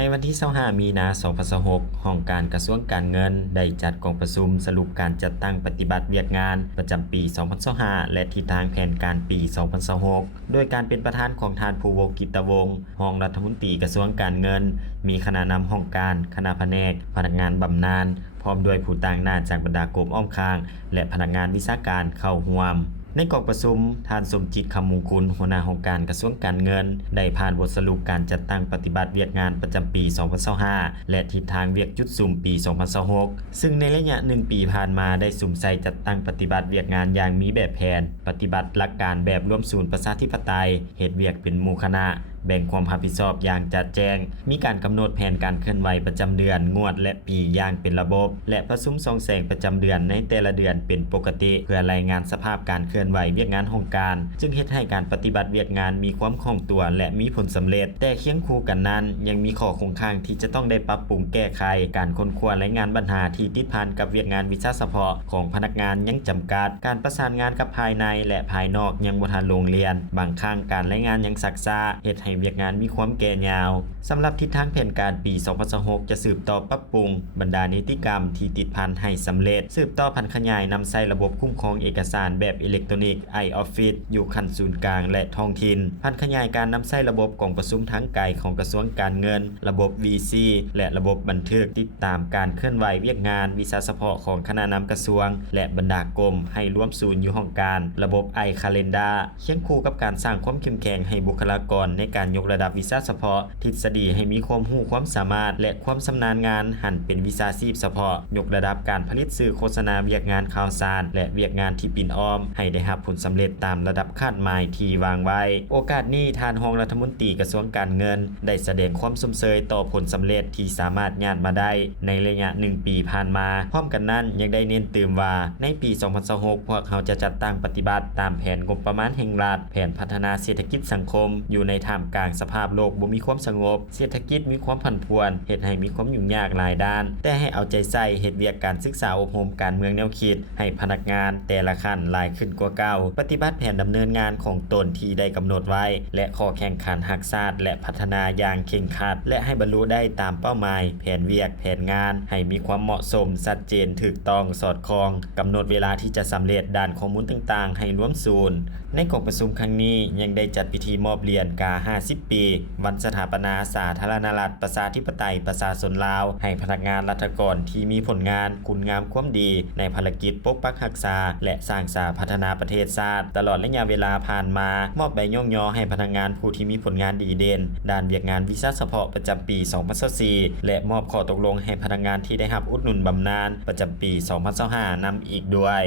ในวันที่25มีนา2026ห้องการกระทรวงการเงินได้จัดกองประชุมสรุปการจัดตั้งปฏิบัติเวียกงานประจำปี2025และทิศทางแผนการปี2026โดยการเป็นประธานของทานภูวกิตวงศ์รองรัฐมนตรีกระทรวงการเงินมีคณะนำห้องการคณะแผนกพนักงานบำนาญพร้อมด้วยผู้ต่างหน้าจากบรรดากรมอ้อมข้างและพนักงานวิชาการเข้าร่วมในกองประชุมท่านสมจิตคำมงคลหัวหน้าองค์การกระทรวงการเงินได้ผ่านบทสรุปการจัดตั้งปฏิบัติเวียกงานประจำปี2025และทิศทางเวียกจุดสุ่มปี2026ซึ่งในระยะ1ปีผ่านมาได้สุ่มใส่จัดตั้งปฏิบัติเวียกงานอย่างมีแบบแผนปฏิบัติหลักการแบบร่วมศูนย์ประชาธิปไตยเหตุเวียกเป็นหมู่คณะแบ่งความรับผิดชอบอย่างจัดแจงมีการกำหนดแผนการเคลื่อนไหวประจำเดือนงวดและปีอย่างเป็นระบบและประชุมส่องแสงประจำเดือนในแต่ละเดือนเป็นปกติเพื่อรายงานสภาพการเคลื่อนไหวเวียกงานของการจึงเฮ็ดให้การปฏิบัติเวียกงานมีความคล่องตัวและมีผลสำเร็จแต่เคียงคู่กันนั้นยังมีข้อคงค้างที่จะต้องได้ปรับปรุงแก้ไขการค้นคว้ารายงานปัญหาที่ติดพันกับเวียกงานวิชาเฉพาะของพนักงานยังจำกัดการประสานงานกับภายในและภายนอกยังบ่ทันลงเรียนบางครั้งการรายงานยังซักซ่าเฮ็ดให้เวียกงานมีความแก่ยาวสำหรับทิศทางแผนการปี2026จะสืบต่อปรับปรุงบรรดานิติกรรมที่ติดพันให้สำเร็จสืบต่อพันขยายนำใส่ระบบคุ้มครองเอกสารแบบอิเล็กทรอนิกส์ iOffice อยู่ขั้นศูนย์กลางและท้องถิ่นพันขยายการนำใส่ระบบกล่องประชุมทั้งไกลของกระทรวงการเงินระบบ VC และระบบบันทึกติดตามการเคลื่อนไหวเวียกงานวิชาเฉพาะของคณะนำกระทรวงและบรรดากรมให้ร่วมศูนย์อยู่ห้องการระบบ iCalendar เคียงคู่กับการสร้างความเข้มแข็งให้บุคลากรในการยกระดับวิชาเฉพาะทฤษฎีให้มีความรู้ความสามารถและความชำนาญงานหันเป็นวิชาชีพเฉพาะยกระดับการผลิตสื่อโฆษณาเวียกงานข่าวสารและเวียกงานที่ปิ่นอ้อมให้ได้รับผลสำเร็จตามระดับคาดหมายที่วางไว้โอกาสนี้ท่านรองรัฐมนตรีกระทรวงการเงินได้แสดงความสมเชยต่อผลสำเร็จที่สามารถญาติมาได้ในระยะ1ปีผ่านมาพร้อมกันนั้นยังได้เน้นเติมว่าในปี2026พวกเขาจะจัดตั้งปฏิบัติตามแผนงบประมาณแห่งรัฐแผนพัฒนาเศรษฐกิจสังคมอยู่ในท่ามกลางสภาพโลกบ่มีความสงบเศรษฐกิจมีความผันผวนเฮ็ดให้มีความยุ่งยากหลายด้านแต่ให้เอาใจใส่เฮ็ดเวียกการศึกษาอบรมการเมืองแนวคิดให้พนักงานแต่ละขั้นหลายขึ้นกว่าเก่าปฏิบัติแผนดำเนินงานของตนที่ได้กำหนดไว้และข้อแข่งขันรักษาและพัฒนาอย่างเคร่งครัดและให้บรรลุได้ตามเป้าหมายแผนเวียกแผนงานให้มีความเหมาะสมชัดเจนถูกต้องสอดคล้องกำหนดเวลาที่จะสำเร็จด้านข้อมูลต่างๆให้ร่วมศูนย์ในกองประชุมครั้งนี้ยังได้จัดพิธีมอบเหรียญกา50ปีวันสถาปนาสาธารณรัฐประชาธิปไตยประชาชนลาวให้พนักงานรัฐกรที่มีผลงานคุณงามความดีในภารกิจปกปักรักษาและสร้างสาพัฒนาประเทศชาติตลอดระยะเวลาผ่านมามอบใบย่องยอให้พนักงานผู้ที่มีผลงานดีเด่นด้านเวียกงานวิชาเฉพาะประจำปี2024และมอบข้อตกลงให้พนักงานที่ได้รับอุดหนุนบำนาญประจำปี2025นำอีกด้วย